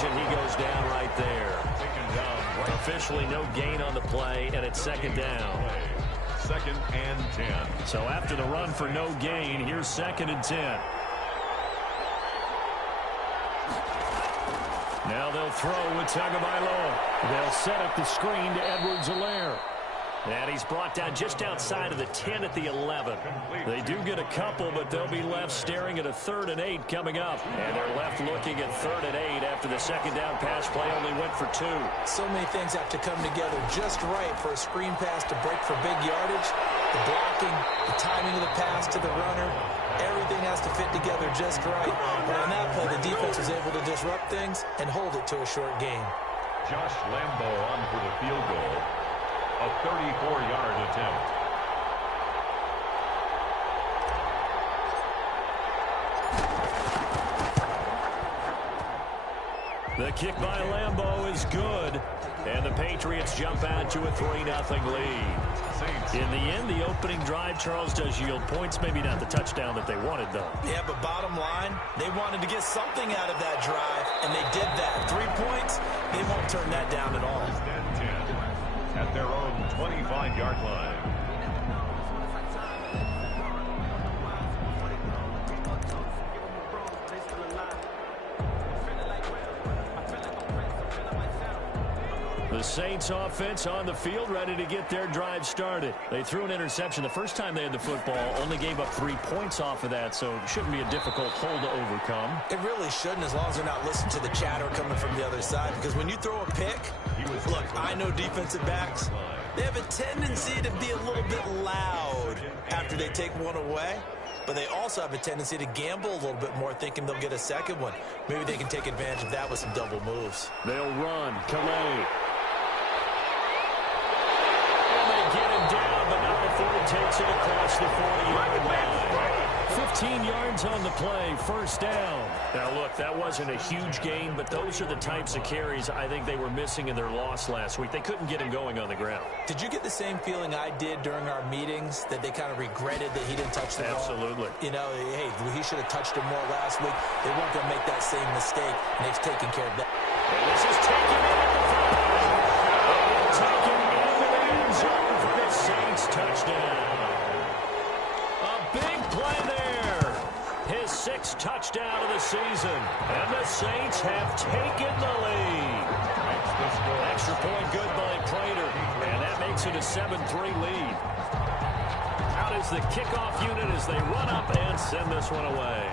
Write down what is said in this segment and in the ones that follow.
coverage, and he goes down right there. Officially no gain on the play, and it's second down. 2nd and 10. So after the run for no gain, here's 2nd and 10. Now they'll throw with Tagovailoa. They'll set up the screen to Edwards-Helaire. And he's brought down just outside of the 10 at the 11. They do get a couple, but they'll be left staring at a 3rd and 8 coming up. And they're left looking at 3rd and 8 after the second down pass play only went for 2. So many things have to come together just right for a screen pass to break for big yardage. The blocking, the timing of the pass to the runner, everything has to fit together just right. And on that play, the defense was able to disrupt things and hold it to a short game. Josh Lambo on for the field goal. A 34-yard attempt. The kick by Lambo is good. And the Patriots jump out to a 3-0 lead. In the end, the opening drive, Charles, does yield points. Maybe not the touchdown that they wanted, though. Yeah, but bottom line, they wanted to get something out of that drive, and they did that. 3 points, they won't turn that down at all. At their own 25-yard line. The Saints offense on the field, ready to get their drive started. They threw an interception the first time they had the football, only gave up 3 points off of that, so it shouldn't be a difficult hole to overcome. It really shouldn't, as long as they're not listening to the chatter coming from the other side, because when you throw a pick, look, I know defensive backs, they have a tendency to be a little bit loud after they take one away, but they also have a tendency to gamble a little bit more, thinking they'll get a second one. Maybe they can take advantage of that with some double moves. They'll run. Calais. Get him down, but not before he takes it across the 40-yard line. 15 yards on the play, first down. Now, look, that wasn't a huge gain, but those are the types of carries I think they were missing in their loss last week. They couldn't get him going on the ground. Did you get the same feeling I did during our meetings, that they kind of regretted that he didn't touch the ball? Absolutely. You know, hey, he should have touched it more last week. They weren't going to make that same mistake, and they've taken care of that. And this is taken in at the 5. Taken into the end zone for the Saints touchdown. A big play there. His 6th touchdown of the season. And the Saints have taken the lead. Extra point good by Prater. And that makes it a 7-3 lead. Out is the kickoff unit as they run up and send this one away.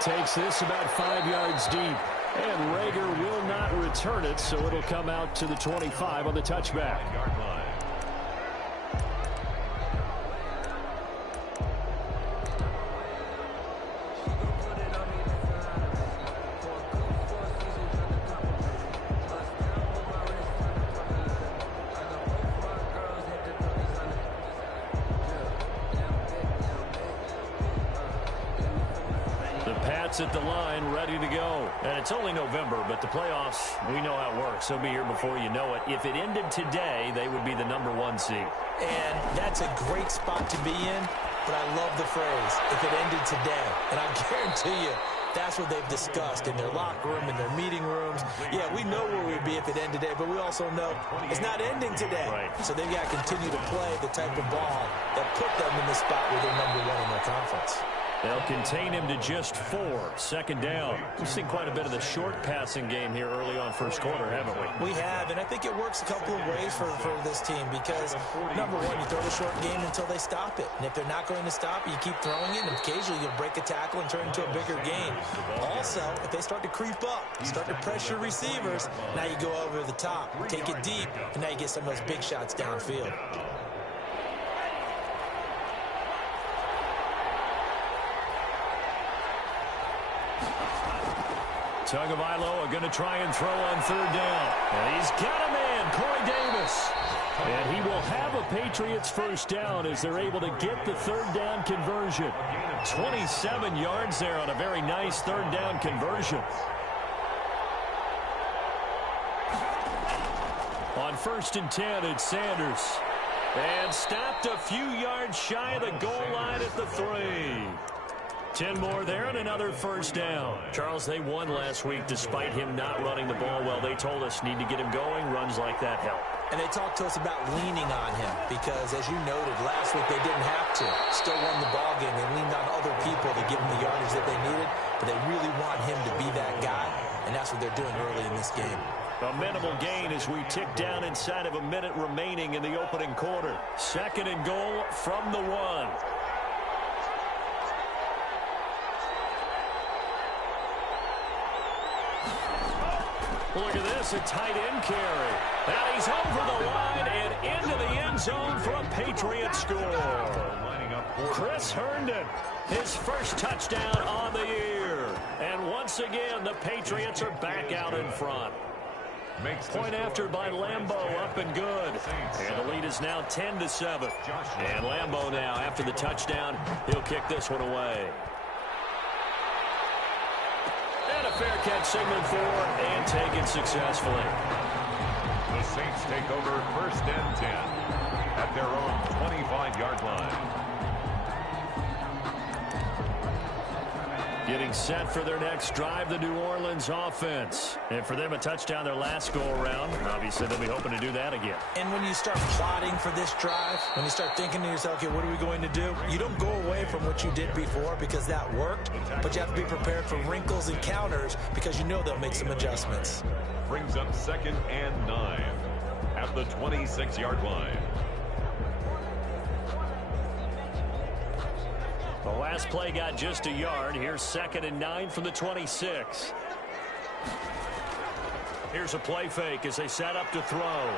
Takes this about 5 yards deep. And Rager will not return it, so it'll come out to the 25 on the touchback. At the line, ready to go. And it's only November, but the playoffs, we know how it works. They'll be here before you know it. If it ended today, they would be the #1 seed. And that's a great spot to be in, but I love the phrase, if it ended today. And I guarantee you, that's what they've discussed in their locker room, in their meeting rooms. Yeah, we know where we'd be if it ended today, but we also know it's not ending today. Right. So they've got to continue to play the type of ball that put them in the spot where they're #1 in their conference. They'll contain him to just 4. Second down. We've seen quite a bit of the short passing game here early on first quarter, haven't we? We have, and I think it works a couple of ways for this team because, number one, you throw the short game until they stop it. And if they're not going to stop it, you keep throwing it, and occasionally you'll break a tackle and turn it into a bigger gain. Also, if they start to creep up, start to pressure receivers, now you go over the top, take it deep, and now you get some of those big shots downfield. Tagovailoa going to try and throw on 3rd down. And he's got a man, Corey Davis. And he will have a Patriots first down as they're able to get the 3rd down conversion. 27 yards there on a very nice 3rd down conversion. On 1st and 10, it's Sanders. And stopped a few yards shy of the goal line at the 3. 10 more there and another first down. Charles, they won last week despite him not running the ball well. They told us need to get him going. Runs like that help. And they talked to us about leaning on him because, as you noted, last week they didn't have to. Still won the ball game. They leaned on other people to give them the yardage that they needed, but they really want him to be that guy, and that's what they're doing early in this game. A minimal gain as we tick down inside of a minute remaining in the opening quarter. Second and goal from the 1. Look at this, a tight end carry. And he's over the line and into the end zone for a Patriot score. Chris Herndon, his first touchdown on the year. And once again, the Patriots are back out in front. Point after by Lambeau, up and good. And the lead is now 10-7. And Lambeau now, after the touchdown, he'll kick this one away. And a fair catch signaled for and taken successfully. The Saints take over first and 10 at their own 25-yard line. Getting set for their next drive, the New Orleans offense. And for them, a touchdown their last go-around. Obviously, they'll be hoping to do that again. And when you start plotting for this drive, when you start thinking to yourself, okay, what are we going to do? You don't go away from what you did before because that worked, but you have to be prepared for wrinkles and counters because you know they'll make some adjustments. Brings up second and 9 at the 26-yard line. The last play got just a yard. Here's second and 9 from the 26. Here's a play fake as they set up to throw.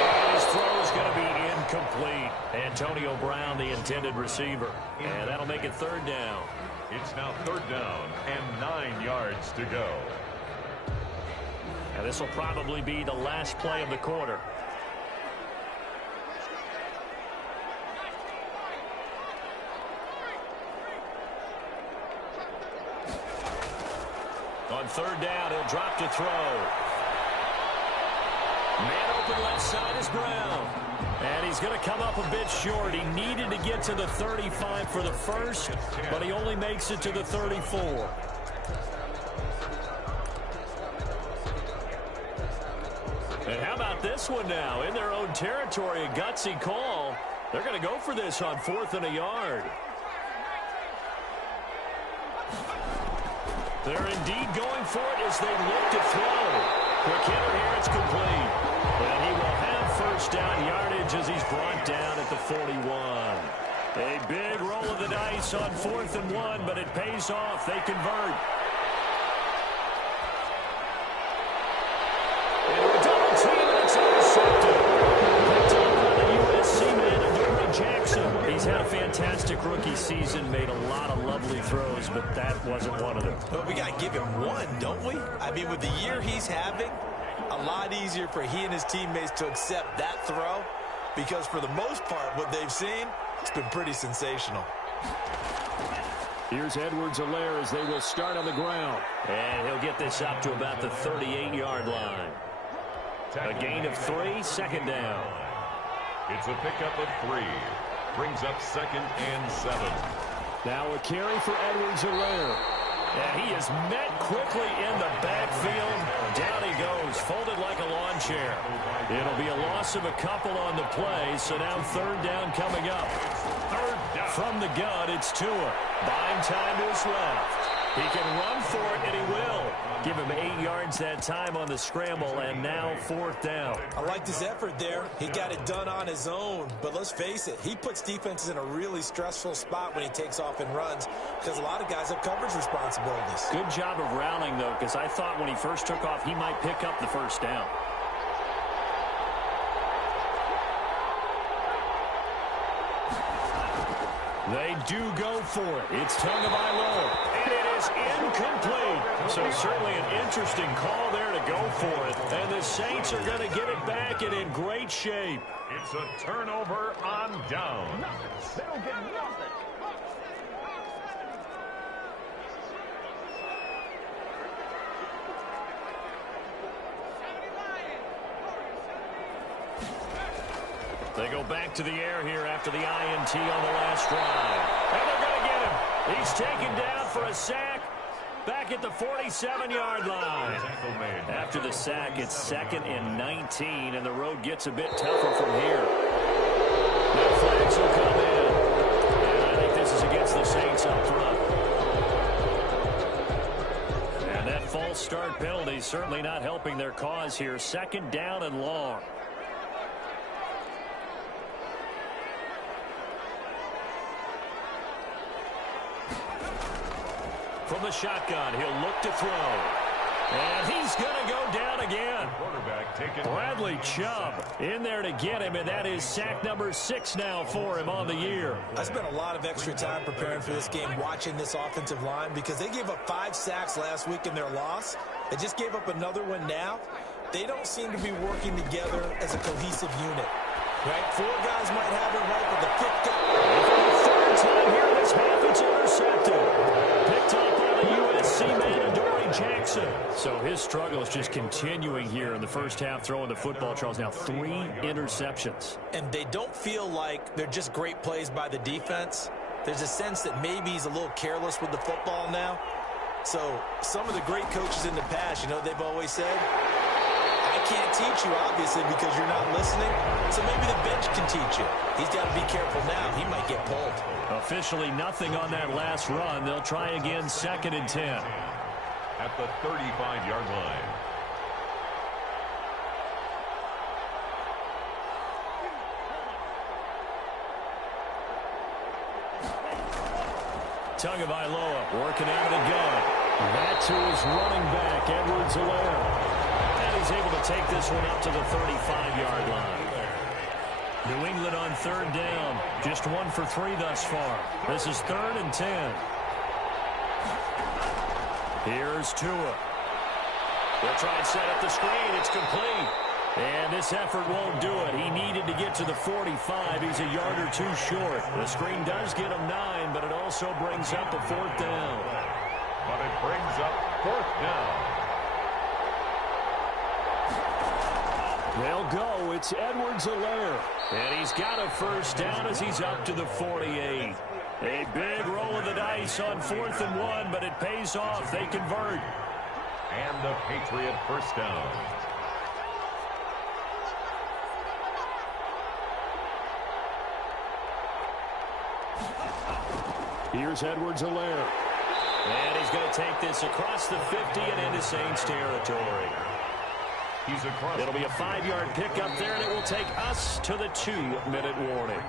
And his throw is going to be incomplete. Antonio Brown, the intended receiver. And that'll make it third down. It's now third down and 9 yards to go. And this will probably be the last play of the quarter. On third down, he'll drop to throw. Man open left side is Brown. And he's going to come up a bit short. He needed to get to the 35 for the first, but he only makes it to the 34. And how about this one now? In their own territory, a gutsy call. They're going to go for this on 4th and a yard. They're indeed going for it as they look to throw. Quick hitter here, it's complete. And he will have first down yardage as he's brought down at the 41. A big roll of the dice on 4th and 1, but it pays off. They convert. Into a double team, and it's intercepted. Picked up by the USC man, Adoree Jackson. He's had a fantastic rookie season, made a lot of lovely throws, but that wasn't one of them. Well, we got to give him one, don't we? I mean, with the year he's having, a lot easier for he and his teammates to accept that throw because for the most part, what they've seen, it's been pretty sensational. Here's Edwards-Helaire as they will start on the ground. And he'll get this up to about the 38-yard line. A gain of 3, second down. It's a pickup of 3. Brings up second and 7. Now a carry for Edwards-Helaire. And he is met quickly in the backfield. Down he goes, folded like a lawn chair. It'll be a loss of a couple on the play, so now third down coming up. Third down. From the gun, it's Tua. Buying time to his left. He can run for it, and he will. Give him 8 yards that time on the scramble, and now 4th down. I liked his effort there. He got it done on his own. But let's face it, he puts defenses in a really stressful spot when he takes off and runs because a lot of guys have coverage responsibilities. Good job of rallying, though, because I thought when he first took off, he might pick up the first down. They do go for it. It's Tagovailoa, and it is incomplete. So certainly an interesting call there to go for it. And the Saints are going to get it back and in great shape. It's a turnover on down. They don't get nothing. They go back to the air here after the INT on the last drive. He's taken down for a sack back at the 47-yard line. After the sack, it's 2nd and 19, and the road gets a bit tougher from here. Now flags will come in. And I think this is against the Saints up front. And that false start penalty certainly not helping their cause here. 2nd down and long. From the shotgun, he'll look to throw. And he's going to go down again. Bradley Chubb in there to get him, and that is sack number 6 now for him on the year. I spent a lot of extra time preparing for this game, watching this offensive line, because they gave up 5 sacks last week in their loss. They just gave up another one now. They don't seem to be working together as a cohesive unit. Right? 4 guys might have it right, but the 5th guy... Third time here in this half, it's intercepted. Picked up by the USC man, Adoree Jackson. So his struggle is just continuing here in the first half, throwing the football. Charles, now 3 interceptions. And they don't feel like they're just great plays by the defense. There's a sense that maybe he's a little careless with the football now. So some of the great coaches in the past, you know, they've always said, I can't teach you, obviously, because you're not listening. So maybe the bench can teach you. He's got to be careful now. He might get pulled. Officially nothing on that last run. They'll try again, 2nd and 10. At the 35-yard line. Tagovailoa working out of the gun. That's who is running back, Edwards-Helaire. And he's able to take this one up to the 35-yard line. New England on 3rd down. Just 1 for 3 thus far. This is 3rd and 10. Here's Tua. They'll try and set up the screen. It's complete. And this effort won't do it. He needed to get to the 45. He's a yard or 2 short. The screen does get him 9, but it also brings up a 4th down. But it brings up 4th down. They'll go. It's Edwards-Helaire. And he's got a 1st down as he's up to the 48. A big roll of the dice on 4th and 1, but it pays off. They convert. And the Patriot 1st down. Here's Edwards-Helaire. And he's going to take this across the 50 and into Saints territory. It'll be a 5-yard pickup there, and it will take us to the 2-minute warning.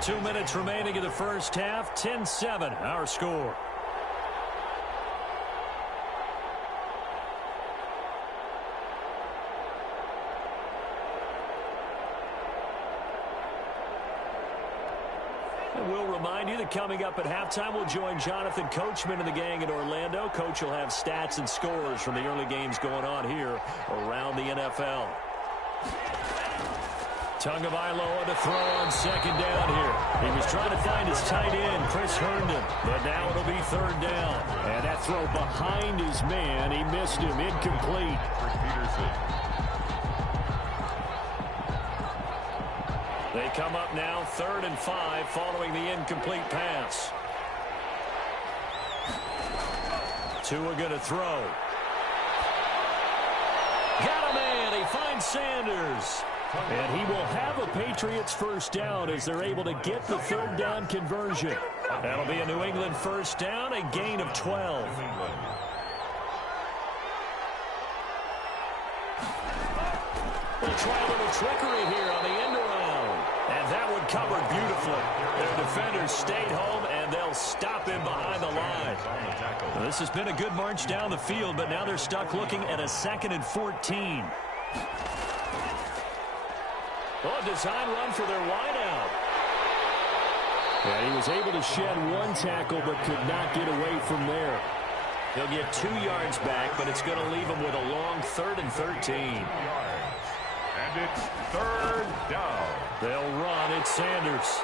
2 minutes remaining in the first half. 10-7, our score. And we'll remind you that coming up at halftime, we'll join Jonathan Coachman and the gang in Orlando. Coach will have stats and scores from the early games going on here around the NFL. Tagovailoa to throw on 2nd down here. He was trying to find his tight end, Chris Herndon, but now it'll be 3rd down. And that throw behind his man, he missed him, incomplete. They come up now 3rd and 5 following the incomplete pass. Tua going to throw. Got a man. He finds Sanders. And he will have a Patriots 1st down as they're able to get the 3rd down conversion. That'll be a New England 1st down, a gain of 12. We'll try a little trickery here on the end around. And that one covered beautifully. Their defenders stayed home, and they'll stop him behind the line. Well, this has been a good march down the field, but now they're stuck looking at a 2nd and 14. Oh, design run for their wideout. And he was able to shed 1 tackle, but could not get away from there. He'll get 2 yards back, but it's going to leave him with a long 3rd and 13. And it's 3rd down. They'll run. It's Sanders.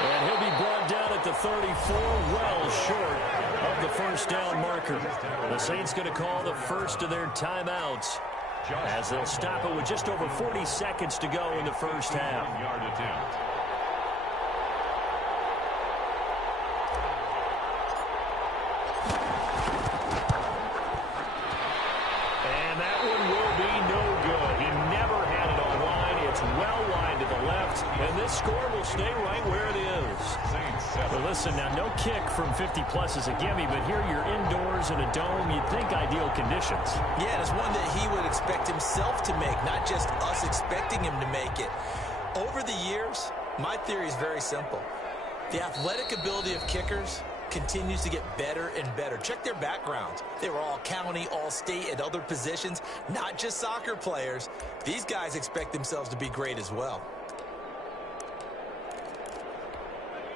And he'll be brought down at the 34, well short of the 1st down marker. The Saints going to call the first of their timeouts as they'll stop it with just over 40 seconds to go in the first half. stay right where it is. Well, listen, now no kick from 50-plus is a gimme, but here you're indoors in a dome. You'd think ideal conditions. Yeah, and it's one that he would expect himself to make, not just us expecting him to make it. Over the years, my theory is very simple. The athletic ability of kickers continues to get better and better. Check their backgrounds. They were all county, all state, at other positions, not just soccer players. These guys expect themselves to be great as well.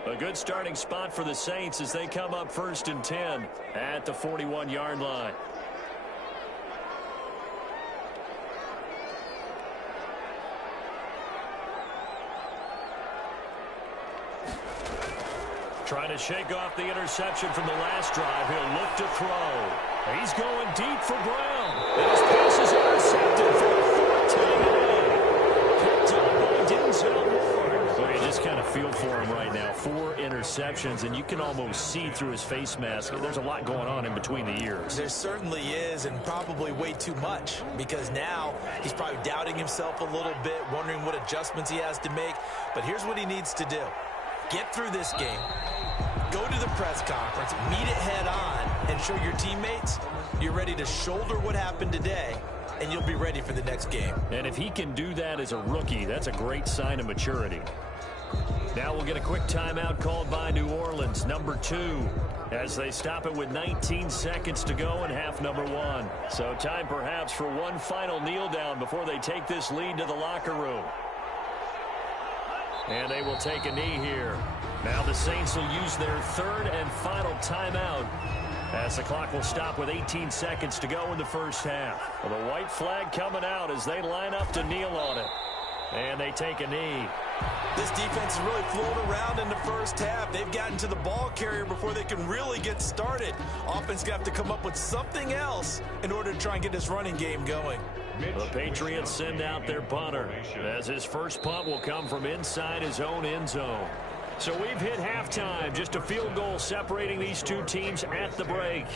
A good starting spot for the Saints as they come up 1st and 10 at the 41-yard line. Trying to shake off the interception from the last drive. He'll look to throw. He's going deep for Brown. And his pass is intercepted for a 14. Picked up by Denzel Ward. Well, you just kind of feel for him right now. 4 interceptions, and you can almost see through his face mask. There's a lot going on in between the ears. There certainly is, and probably way too much, because now he's probably doubting himself a little bit, wondering what adjustments he has to make. But here's what he needs to do. Get through this game, go to the press conference, meet it head on, and show your teammates you're ready to shoulder what happened today, and you'll be ready for the next game. And if he can do that as a rookie, that's a great sign of maturity. Now we'll get a quick timeout called by New Orleans, number 2, as they stop it with 19 seconds to go in half number 1. So time perhaps for one final kneel down before they take this lead to the locker room. And they will take a knee here. Now the Saints will use their 3rd and final timeout as the clock will stop with 18 seconds to go in the first half. Well, the white flag coming out as they line up to kneel on it. And they take a knee. This defense is really floating around in the first half. They've gotten to the ball carrier before they can really get started. Offense got to come up with something else in order to try and get this running game going. The Patriots send out their punter as his first punt will come from inside his own end zone. So we've hit halftime, just a field goal separating these two teams at the break.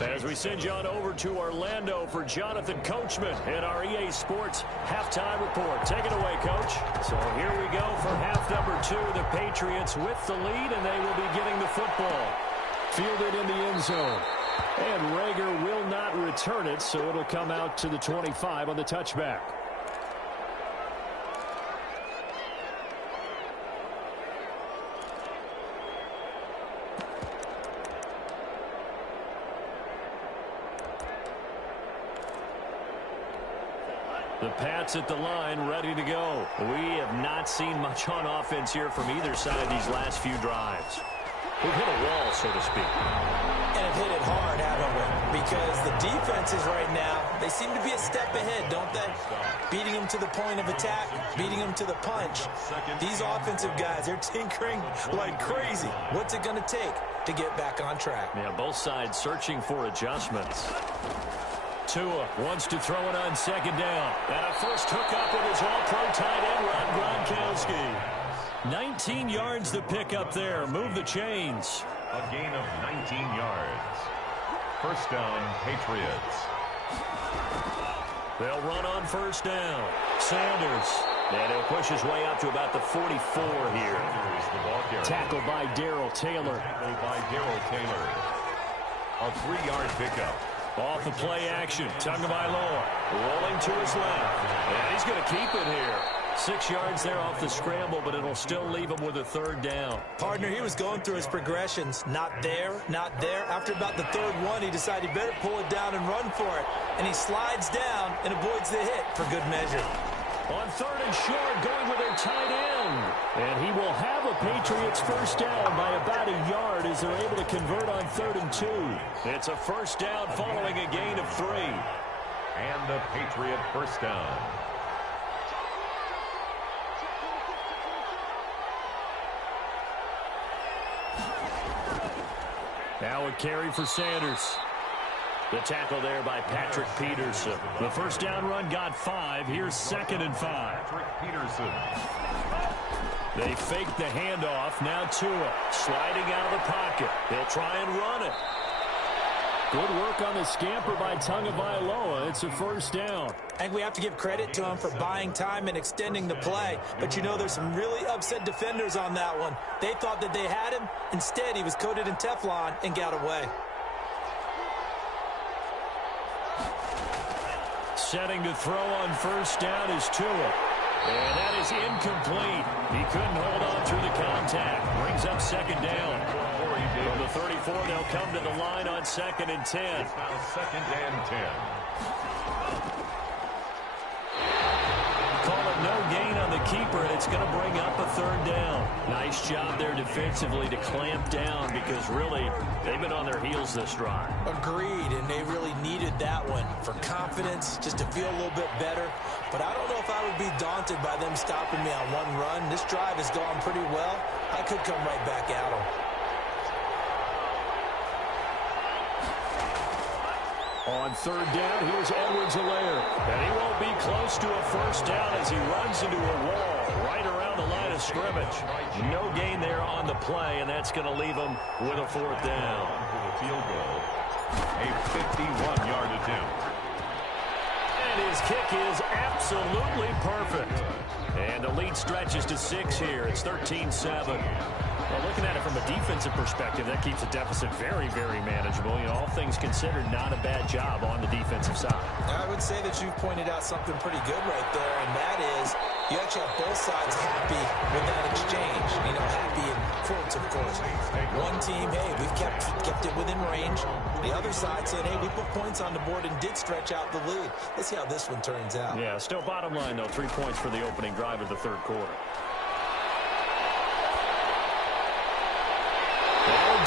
As we send you on over to Orlando for Jonathan Coachman in our EA Sports halftime report. Take it away, Coach. So here we go for half number 2. The Patriots with the lead, and they will be getting the football. Fielded in the end zone. And Rager will not return it, so it'll come out to the 25 on the touchback. The Pats at the line, ready to go. We have not seen much on offense here from either side these last few drives. We've hit a wall, so to speak. And have hit it hard, haven't we? Because the defenses right now, they seem to be a step ahead, don't they? Beating them to the point of attack, beating them to the punch. These offensive guys, they're tinkering like crazy. What's it going to take to get back on track? Yeah, both sides searching for adjustments. Tua wants to throw it on 2nd down. And a first hookup with his all-pro tight end, Rob Gronkowski. 19 yards to pick up there. Move the chains. A gain of 19 yards. First down, Patriots. They'll run on 1st down. Sanders. And he'll push his way up to about the 44 here. Tackled by Darrell Taylor. A 3-yard pickup. Off the play action. Tagovailoa rolling to his left. And he's going to keep it here. 6 yards there off the scramble, but it'll still leave him with a 3rd down. Partner, he was going through his progressions. Not there, not there. After about the 3rd one, he decided he better pull it down and run for it. And he slides down and avoids the hit for good measure. On 3rd and short, going with their tight end. And he will have a Patriots first down by about a yard as they're able to convert on 3rd and 2. It's a first down following a gain of 3. And the Patriot first down. Now a carry for Sanders. The tackle there by Patrick Peterson. The first down run got 5. Here's 2nd and 5. Patrick Peterson. They fake the handoff. Now Tua sliding out of the pocket. They'll try and run it. Good work on the scamper by Tagovailoa. It's a first down. I think we have to give credit to him for buying time and extending the play. But you know, there's some really upset defenders on that one. They thought that they had him. Instead, he was coated in Teflon and got away. Setting to throw on first down is Tua. And that is incomplete. He couldn't hold on through the contact. Brings up second down. From the 34, they'll come to the line on 2nd and 10. Now 2nd and 10. Call it no gain on the keeper, and it's going to bring up a 3rd down. Nice job there defensively to clamp down because really they've been on their heels this drive. Agreed, and they really needed that one for confidence, just to feel a little bit better. But I don't know if I would be daunted by them stopping me on one run. This drive has gone pretty well. I could come right back at them. On 3rd down, here's Edwards-Helaire. And he won't be close to a first down as he runs into a wall right around the line of scrimmage. No gain there on the play, and that's going to leave him with a 4th down. For the field goal, a 51-yard attempt. And his kick is absolutely perfect. And the lead stretches to 6 here. It's 13-7. Well, looking at it from a defensive perspective, that keeps the deficit very, very manageable. You know, all things considered, not a bad job on the defensive side. I would say that you've pointed out something pretty good right there, and that is you actually have both sides happy with that exchange. You know, happy in quotes, of course. One team, hey, we've kept it within range. The other side saying, hey, we put points on the board and did stretch out the lead. Let's see how this one turns out. Yeah, still bottom line, though, 3 points for the opening drive of the 3rd quarter.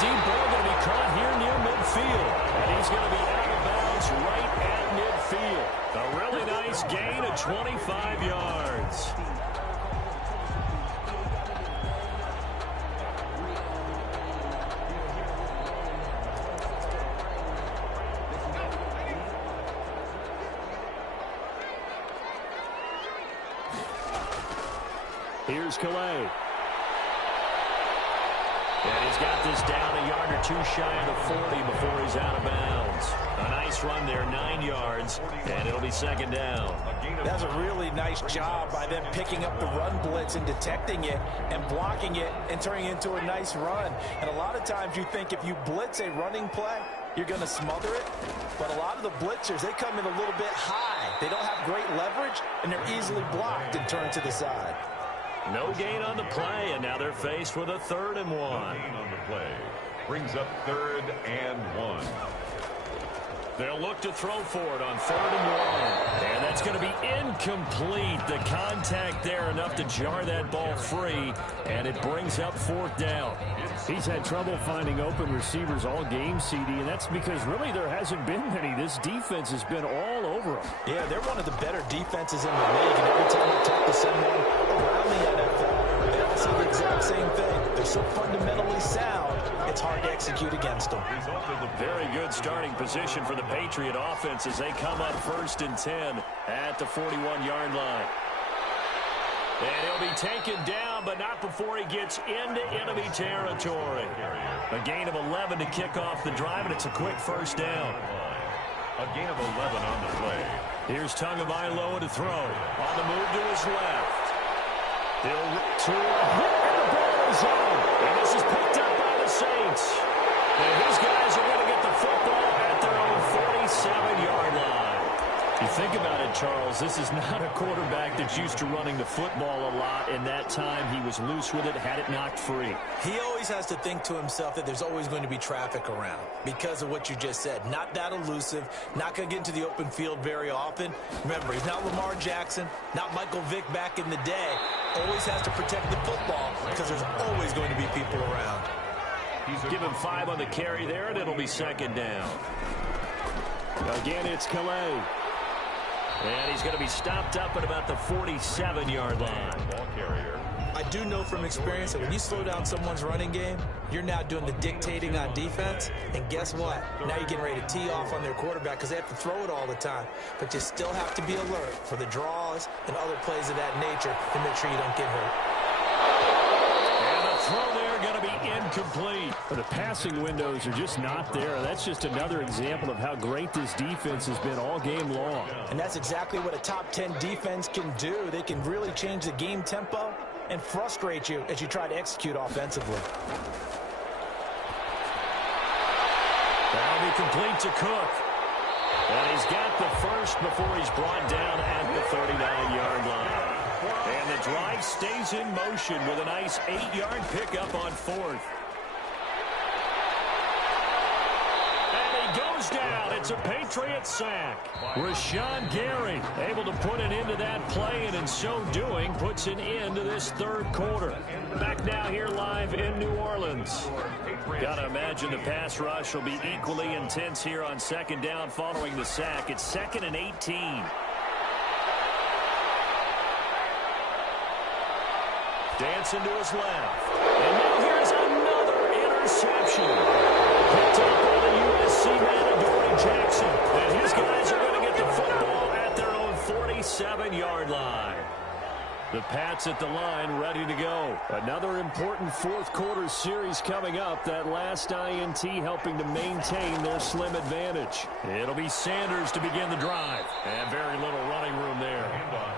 Deep ball going to be caught here near midfield. And he's going to be out of bounds right at midfield. A really nice gain of 25 yards. Here's Calais. And he's got this down a yard or 2 shy of the 40 before he's out of bounds. A nice run there, 9 yards, and it'll be 2nd down. That's a really nice job by them picking up the run blitz and detecting it and blocking it and turning it into a nice run. And a lot of times you think if you blitz a running play, you're going to smother it. But a lot of the blitzers, they come in a little bit high. They don't have great leverage, and they're easily blocked and turned to the side. No gain on the play, and now they're faced with a 3rd and 1. Gain on the play brings up 3rd and 1. They'll look to throw for it on 3rd and 1. And that's going to be incomplete. The contact there enough to jar that ball free, and it brings up 4th down. He's had trouble finding open receivers all game, CD, and that's because really there hasn't been many. This defense has been all over them. Yeah, they're one of the better defenses in the league, and every time they talk to someone around the NFL, they all say the exact same thing. They're so fundamentally sound, it's hard to execute against them. Very good starting position for the Patriot offense as they come up 1st and 10 at the 41-yard line. And he'll be taken down, but not before he gets into enemy territory. A gain of 11 to kick off the drive, and it's a quick 1st down. A gain of 11 on the play. Here's Tagovailoa to throw. On the move to his left. He'll rip to and the ball is on. And this is picked up by the Saints. And his guys are going to get the football at their own 47-yard line. You think about it, Charles, this is not a quarterback that's used to running the football a lot, and that time he was loose with it, had it knocked free. He always has to think to himself that there's always going to be traffic around because of what you just said. Not that elusive, not going to get into the open field very often. Remember, he's not Lamar Jackson, not Michael Vick back in the day. Always has to protect the football because there's always going to be people around. He's given 5 on the carry there, and it'll be 2nd down. Again, it's Calais. And he's going to be stopped up at about the 47-yard line. Ball carrier. I do know from experience that when you slow down someone's running game, you're now doing the dictating on defense. And guess what? Now you're getting ready to tee off on their quarterback because they have to throw it all the time. But you still have to be alert for the draws and other plays of that nature to make sure you don't get hurt. And the throw there going to be incomplete. The passing windows are just not there. That's just another example of how great this defense has been all game long. And that's exactly what a top 10 defense can do. They can really change the game tempo and frustrate you as you try to execute offensively. That'll be complete to Cook. And he's got the first before he's brought down at the 39-yard line. And the drive stays in motion with a nice 8-yard pickup on fourth. Goes down. It's a Patriot sack. Rashawn Gary able to put an end to that play, and in so doing puts an end to this third quarter. Back now here live in New Orleans. Got to imagine the pass rush will be equally intense here on second down following the sack. It's 2nd and 18. Dancing to his left. And now here's another interception. Picked up by the USC man, Adoree Jackson. And his guys are going to get the football at their own 47-yard line. The Pats at the line ready to go. Another important fourth quarter series coming up. That last INT helping to maintain their slim advantage. It'll be Sanders to begin the drive. And very little running room there.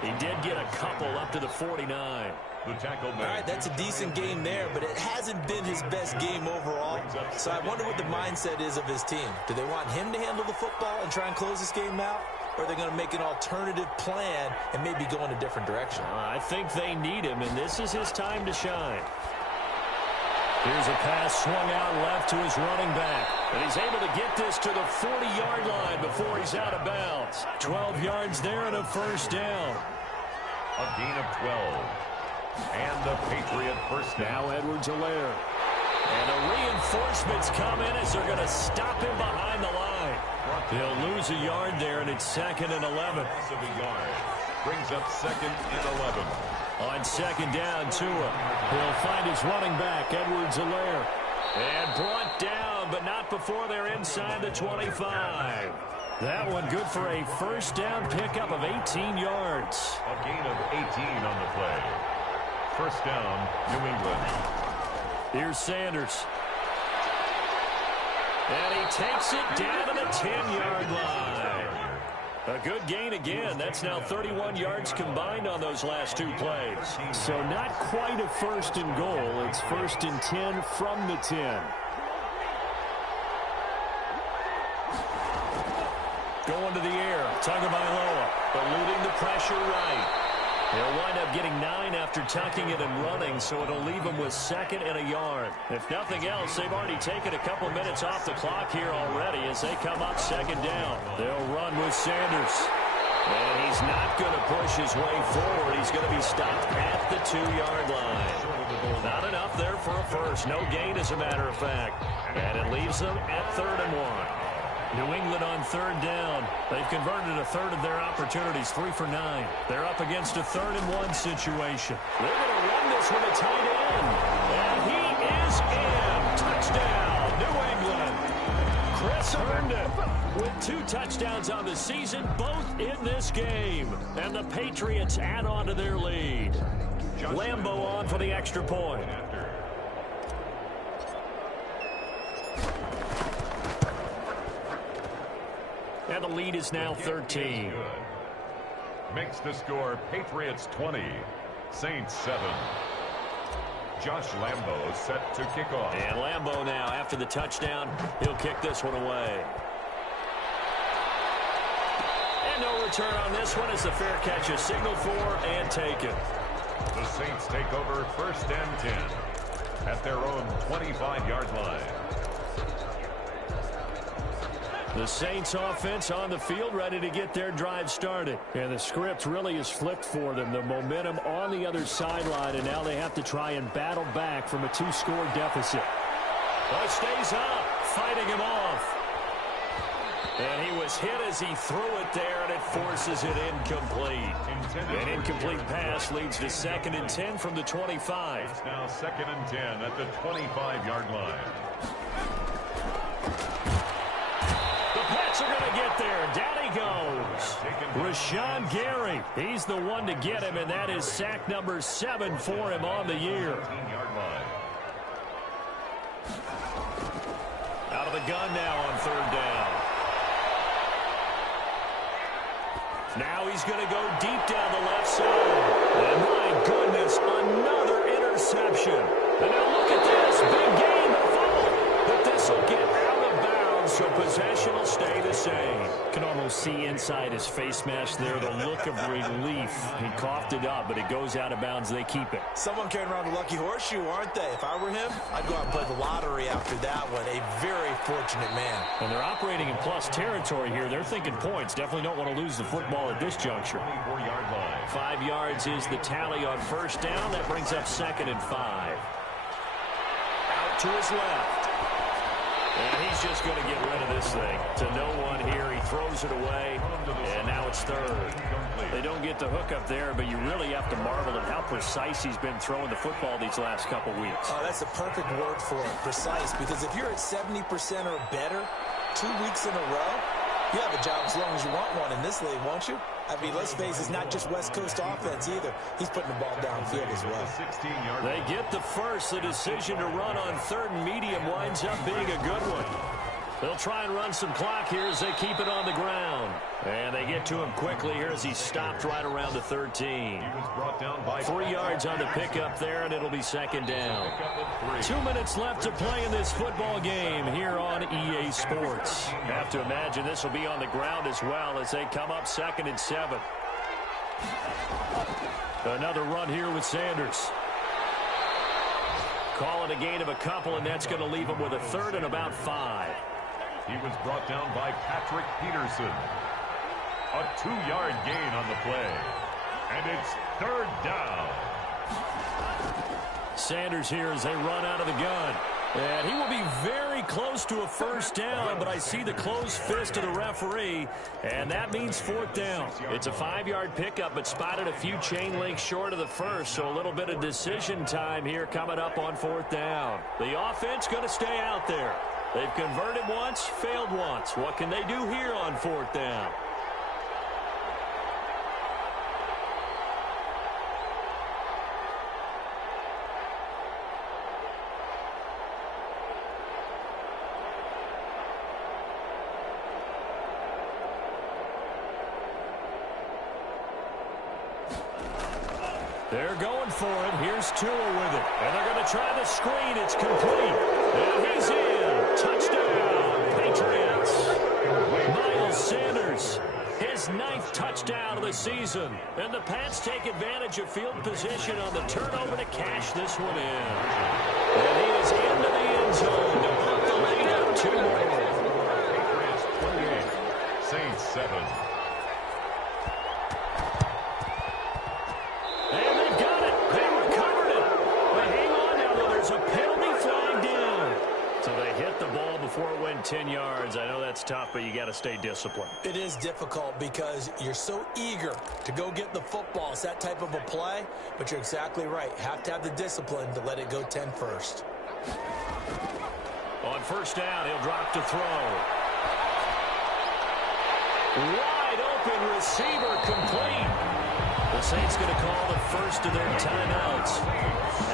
He did get a couple up to the 49. The tackle all right, that's a decent game there, but it hasn't been his best game overall. So I wonder what the mindset is of his team. Do they want him to handle the football and try and close this game out? Or are they going to make an alternative plan and maybe go in a different direction? I think they need him, and this is his time to shine. Here's a pass swung out left to his running back. And he's able to get this to the 40-yard line before he's out of bounds. 12 yards there and a first down. A gain of 12. And the Patriot first down. Now Edwards-Helaire. And the reinforcements come in as they're going to stop him behind the line. They'll lose a yard there, and it's 2nd and 11. Brings up 2nd and 11. On second down, Tua. He'll find his running back, Edwards-Helaire. And brought down, but not before they're inside the 25. That one good for a first down pickup of 18 yards. A gain of 18 on the play. First down, New England. Here's Sanders. And he takes it down to the 10-yard line. A good gain again. That's now 31 yards combined on those last two plays. So not quite a first and goal. It's 1st and 10 from the 10. Going to the air. Tagovailoa eluding the pressure right. They'll wind up getting 9 after tucking it and running, so it'll leave them with 2nd and a yard. If nothing else, they've already taken a couple minutes off the clock here already as they come up 2nd down. They'll run with Sanders. And he's not going to push his way forward. He's going to be stopped at the 2-yard line. Not enough there for a first. No gain, as a matter of fact. And it leaves them at 3rd and 1. New England on 3rd down. They've converted a third of their opportunities, 3 for 9. They're up against a 3rd and 1 situation. They're going to run this with a tight end. And he is in. Touchdown, New England. Chris Herndon with 2 touchdowns on the season, both in this game. And the Patriots add on to their lead. Lambeau on for the extra point. And the lead is now 13. Makes the score Patriots 20, Saints 7. Josh Lambeau set to kick off. And Lambeau now, after the touchdown, he'll kick this one away. And no return on this one as the fair catch is signaled for and taken. The Saints take over 1st and 10 at their own 25-yard line. The Saints offense on the field ready to get their drive started. And the script really is flipped for them. The momentum on the other sideline, and now they have to try and battle back from a 2-score deficit. But stays up, fighting him off. And he was hit as he threw it there, and it forces it incomplete. An incomplete pass leads to 2nd and 10 from the 25. It's now 2nd and 10 at the 25-yard line. Pats are going to get there. Down he goes. Rashawn Gary. He's the one to get him, and that is sack number 7 for him on the year. gun now on third down. Now he's going to go deep down the left side. And my goodness, another interception. And now look at this. Big gain, but a fumble. But this will get out of bounds, so possession will stay the same. Can almost see inside his face mask there the look of relief. He coughed it up, but it goes out of bounds. They keep it. Someone carrying around a lucky horseshoe, aren't they? If I were him, I'd go out and play the lottery after that one. A very fortunate man. And they're operating in plus territory here. They're thinking points. Definitely don't want to lose the football at this juncture. 24-yard line. 5 yards is the tally on first down. That brings up 2nd and 5. Out to his left. And he's just going to get rid of this thing. To no one here. He throws it away. And now it's third. They don't get the hook up there, but you really have to marvel at how precise he's been throwing the football these last couple weeks. Oh, that's a perfect word for it, precise. Because if you're at 70% or better 2 weeks in a row, you have a job as long as you want one in this league, won't you? I mean, let's face it, it's not just West Coast offense either. He's putting the ball downfield as well. They get the first. The decision to run on third and medium winds up being a good one. They'll try and run some clock here as they keep it on the ground. And they get to him quickly here as he's stopped right around the 13. 3 yards on the pickup there, and it'll be 2nd down. 2 minutes left to play in this football game here on EA Sports. Have to imagine this will be on the ground as well as they come up 2nd and 7. Another run here with Sanders. Call it a gain of a couple, and that's going to leave him with a 3rd and about 5. He was brought down by Patrick Peterson. A 2-yard gain on the play. And it's 3rd down. Sanders here as they run out of the gun. And he will be very close to a first down, but I see the closed fist of the referee, and that means 4th down. It's a 5-yard pickup, but spotted a few chain links short of the first, so a little bit of decision time here coming up on 4th down. The offense going to stay out there. They've converted once, failed once. What can they do here on 4th down? They're going for it. Here's Tua with it. And they're going to try the screen. It's complete. And he's in. Touchdown, Patriots. Miles Sanders, his 9th touchdown of the season. And the Pats take advantage of field position on the turnover to cash this one in. And he is into the end zone to put the lead up 2 more. Patriots 28, Saints 7. And they've got it. They recovered it. But hang on now, though. There's a penalty flag down. So they hit the ball before it went 10 yards. I know that's tough, but you got to stay disciplined. It is difficult because you're so eager to go get the football. It's that type of a play, but you're exactly right. Have to have the discipline to let it go 10 first. On first down, he'll drop to throw. Wide open receiver complete. The Saints going to call the first of their timeouts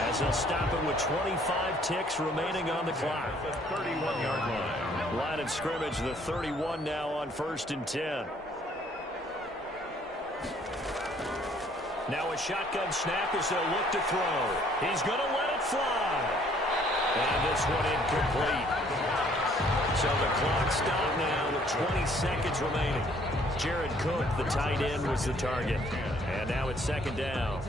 as they'll stop it with 25 ticks remaining on the clock. 31-yard line. Line of scrimmage, the 31 now on 1st and 10. Now a shotgun snap as they'll look to throw. He's going to let it fly. And this one incomplete. So the clock stopped now with 20 seconds remaining. Jared Cook, the tight end, was the target. And now it's 2nd down.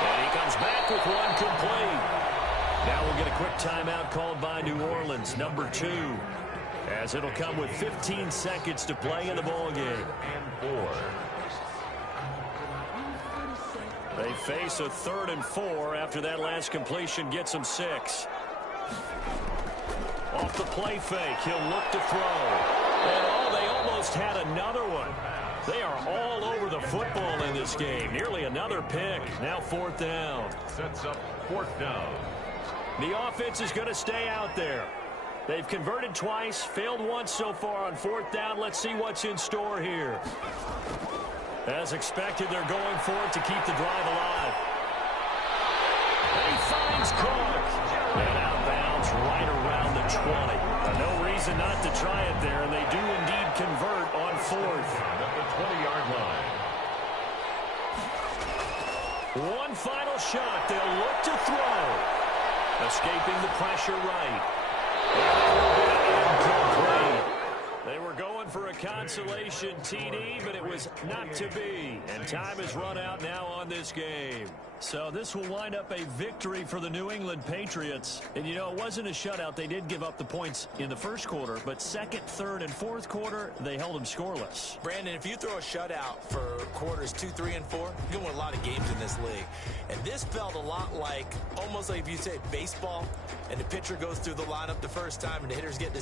And he comes back with one complete. Now we'll get a quick timeout called by New Orleans, number 2. As it'll come with 15 seconds to play in the ballgame. And 4. They face a 3rd and 4 after that last completion gets them 6. Off the play fake, he'll look to throw. And they almost had another one. They are all over the football in this game. Nearly another pick. Now 4th down. Sets up 4th down. The offense is going to stay out there. They've converted twice, failed once so far on fourth down. Let's see what's in store here. As expected, they're going for it to keep the drive alive. And he finds Cook. And out of bounds right around the 20. No reason not to try it there, and they do indeed convert on fourth. At the 20-yard line. One final shot. They'll look to throw. Escaping the pressure right. Incomplete. They were going for a consolation TD, but it was not to be. And time has run out now on this game. So this will wind up a victory for the New England Patriots. And, you know, it wasn't a shutout. They did give up the points in the first quarter, but second, third, and fourth quarter, they held them scoreless. Brandon, if you throw a shutout for quarters 2, 3, and 4, you're going to win a lot of games in this league. And this felt a lot like, almost like if you say baseball, and the pitcher goes through the lineup the first time and the hitters get to